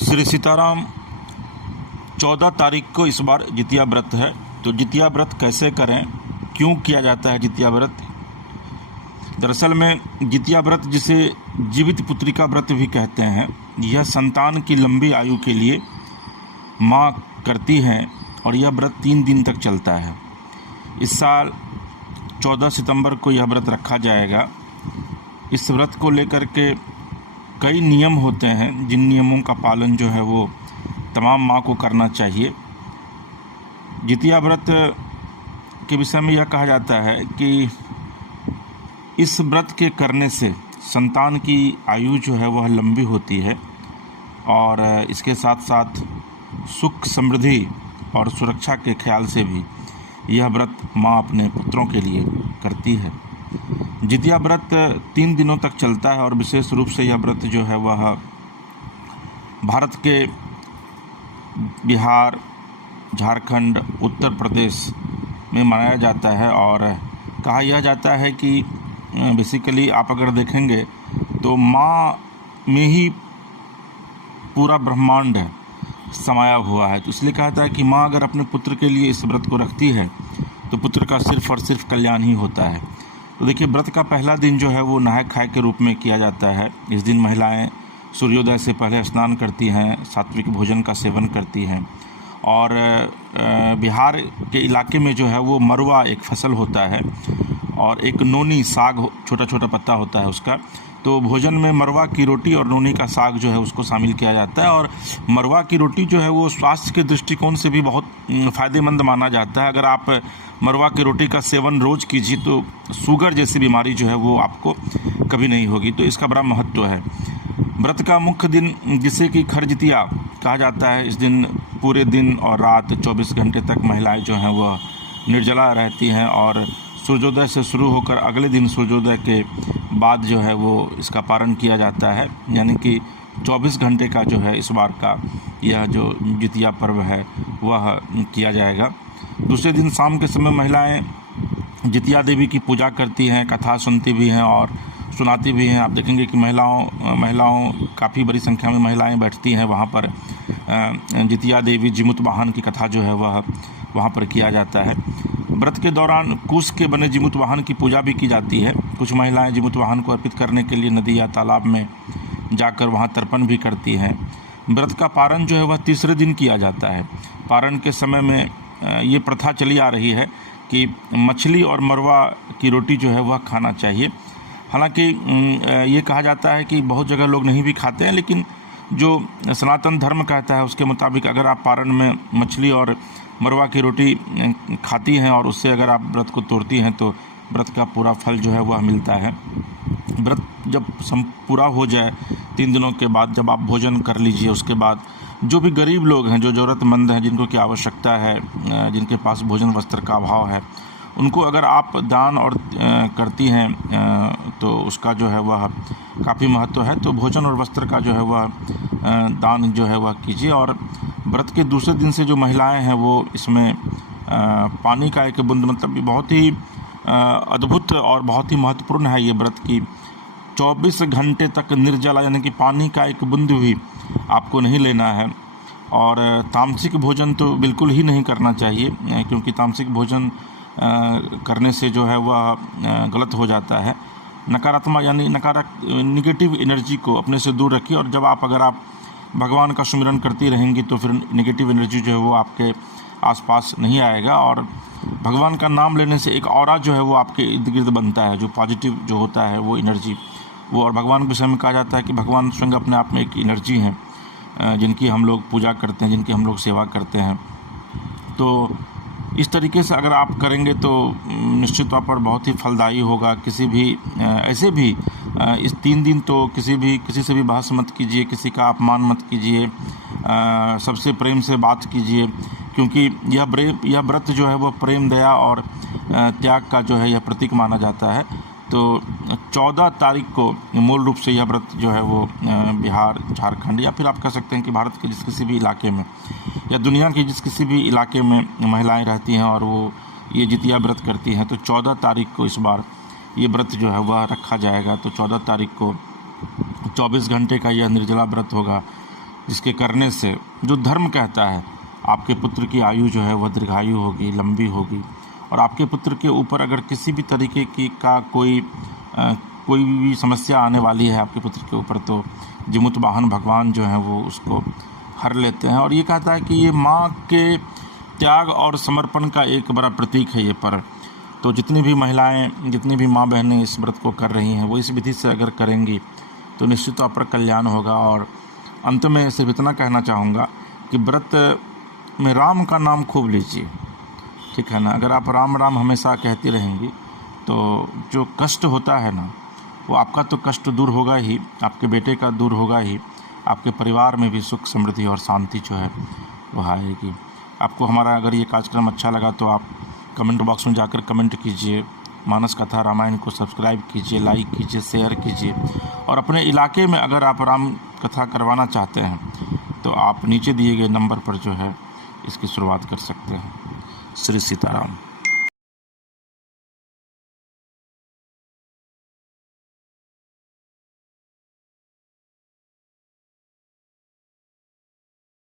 श्री सीताराम 14 तारीख को इस बार जितिया व्रत है। तो जितिया व्रत कैसे करें, क्यों किया जाता है जितिया व्रत? दरअसल में जितिया व्रत जिसे जीवित पुत्रिका व्रत भी कहते हैं, यह संतान की लंबी आयु के लिए माँ करती हैं और यह व्रत 3 दिन तक चलता है। इस साल 14 सितंबर को यह व्रत रखा जाएगा। इस व्रत को लेकर के कई नियम होते हैं, जिन नियमों का पालन जो है वो तमाम माँ को करना चाहिए। जितिया व्रत के विषय में यह कहा जाता है कि इस व्रत के करने से संतान की आयु जो है वह लंबी होती है और इसके साथ साथ सुख समृद्धि और सुरक्षा के ख्याल से भी यह व्रत माँ अपने पुत्रों के लिए करती है। जितिया व्रत 3 दिनों तक चलता है और विशेष रूप से यह व्रत जो है वह भारत के बिहार, झारखंड, उत्तर प्रदेश में मनाया जाता है। और कहा यह जाता है कि बेसिकली आप अगर देखेंगे तो माँ में ही पूरा ब्रह्मांड समाया हुआ है। तो इसलिए कहता है कि माँ अगर अपने पुत्र के लिए इस व्रत को रखती है तो पुत्र का सिर्फ और सिर्फ कल्याण ही होता है। तो देखिए, व्रत का पहला दिन जो है वो नहाय खाए के रूप में किया जाता है। इस दिन महिलाएं सूर्योदय से पहले स्नान करती हैं, सात्विक भोजन का सेवन करती हैं। और बिहार के इलाके में जो है वो मरवा एक फसल होता है और एक नोनी साग, छोटा छोटा पत्ता होता है उसका। तो भोजन में मरवा की रोटी और नोनी का साग जो है उसको शामिल किया जाता है। और मरवा की रोटी जो है वो स्वास्थ्य के दृष्टिकोण से भी बहुत फ़ायदेमंद माना जाता है। अगर आप मरवा की रोटी का सेवन रोज़ कीजिए तो शुगर जैसी बीमारी जो है वो आपको कभी नहीं होगी। तो इसका बड़ा महत्व है। व्रत का मुख्य दिन जिसे कि खरजितिया कहा जाता है, इस दिन पूरे दिन और रात 24 घंटे तक महिलाएं जो हैं वह निर्जला रहती हैं और सूर्योदय से शुरू होकर अगले दिन सूर्योदय के बाद जो है वो इसका पारण किया जाता है। यानी कि 24 घंटे का जो है इस बार का यह जो जितिया पर्व है वह किया जाएगा। दूसरे दिन शाम के समय महिलाएं जितिया देवी की पूजा करती हैं, कथा सुनती भी हैं और सुनाती भी हैं। आप देखेंगे कि महिलाओं काफ़ी बड़ी संख्या में महिलाएं बैठती हैं वहाँ पर। जितिया देवी जिमुत वाहन की कथा जो है वह वहाँ पर किया जाता है। व्रत के दौरान कुश के बने जिमुत वाहन की पूजा भी की जाती है। कुछ महिलाएं जिमुत वाहन को अर्पित करने के लिए नदी या तालाब में जाकर वहाँ तर्पण भी करती हैं। व्रत का पारण जो है वह तीसरे दिन किया जाता है। पारण के समय में ये प्रथा चली आ रही है कि मछली और मरवा की रोटी जो है वह खाना चाहिए। हालांकि ये कहा जाता है कि बहुत जगह लोग नहीं भी खाते हैं, लेकिन जो सनातन धर्म कहता है उसके मुताबिक अगर आप पारण में मछली और मरवा की रोटी खाती हैं और उससे अगर आप व्रत को तोड़ती हैं तो व्रत का पूरा फल जो है वह मिलता है। व्रत जब पूरा हो जाए 3 दिनों के बाद, जब आप भोजन कर लीजिए, उसके बाद जो भी गरीब लोग हैं, जो ज़रूरतमंद हैं, जिनको की आवश्यकता है, जिनके पास भोजन वस्त्र का अभाव है, उनको अगर आप दान और करती हैं तो उसका जो है वह काफ़ी महत्व है। तो भोजन और वस्त्र का जो है वह दान जो है वह कीजिए। और व्रत के दूसरे दिन से जो महिलाएं हैं वो इसमें पानी का एक बूंद, मतलब बहुत ही अद्भुत और बहुत ही महत्वपूर्ण है ये व्रत की 24 घंटे तक निर्जला, यानी कि पानी का एक बूंद भी आपको नहीं लेना है। और तामसिक भोजन तो बिल्कुल ही नहीं करना चाहिए, क्योंकि तामसिक भोजन करने से जो है वह गलत हो जाता है। नकारात्मक यानी निगेटिव एनर्जी को अपने से दूर रखिए। और जब अगर आप भगवान का सुमिरन करती रहेंगी तो फिर निगेटिव एनर्जी जो है वो आपके आसपास नहीं आएगा। और भगवान का नाम लेने से एक ऑरा जो है वो आपके इर्द गिर्द बनता है, जो पॉजिटिव जो होता है वो एनर्जी वो। और भगवान के विषय में कहा जाता है कि भगवान स्वयं अपने आप में एक एनर्जी हैं, जिनकी हम लोग पूजा करते हैं, जिनकी हम लोग सेवा करते हैं। तो इस तरीके से अगर आप करेंगे तो निश्चित तौर पर बहुत ही फलदायी होगा। किसी भी ऐसे भी इस 3 दिन तो किसी से भी बहस मत कीजिए, किसी का अपमान मत कीजिए, सबसे प्रेम से बात कीजिए, क्योंकि यह व्रत जो है वह प्रेम, दया और त्याग का जो है यह प्रतीक माना जाता है। तो 14 तारीख को मूल रूप से यह व्रत जो है वो बिहार, झारखंड या फिर आप कह सकते हैं कि भारत के जिस किसी भी इलाके में या दुनिया के जिस किसी भी इलाके में महिलाएं रहती हैं और वो ये जितिया व्रत करती हैं, तो 14 तारीख को इस बार ये व्रत जो है वह रखा जाएगा। तो 14 तारीख को 24 घंटे का यह निर्जला व्रत होगा। जिसके करने से जो धर्म कहता है आपके पुत्र की आयु जो है वह दीर्घायु होगी, लंबी होगी, और आपके पुत्र के ऊपर अगर किसी भी तरीके की का कोई भी समस्या आने वाली है आपके पुत्र के ऊपर, तो जिमुत वाहन भगवान जो हैं वो उसको हर लेते हैं। और ये कहता है कि ये माँ के त्याग और समर्पण का एक बड़ा प्रतीक है ये पर्व। तो जितनी भी महिलाएं, जितनी भी माँ बहनें इस व्रत को कर रही हैं, वो इस विधि से अगर करेंगी तो निश्चित तौर पर कल्याण होगा। और अंत में सिर्फ इतना कहना चाहूँगा कि व्रत में राम का नाम खूब लीजिए, ठीक है ना। अगर आप राम राम हमेशा कहती रहेंगी तो जो कष्ट होता है ना, वो आपका तो कष्ट दूर होगा ही, आपके बेटे का दूर होगा ही, आपके परिवार में भी सुख समृद्धि और शांति जो है वह आएगी। आपको हमारा अगर ये कार्यक्रम अच्छा लगा तो आप कमेंट बॉक्स में जाकर कमेंट कीजिए, मानस कथा रामायण को सब्सक्राइब कीजिए, लाइक कीजिए, शेयर कीजिए। और अपने इलाके में अगर आप राम कथा करवाना चाहते हैं तो आप नीचे दिए गए नंबर पर जो है इसकी शुरुआत कर सकते हैं। श्री सीताराम।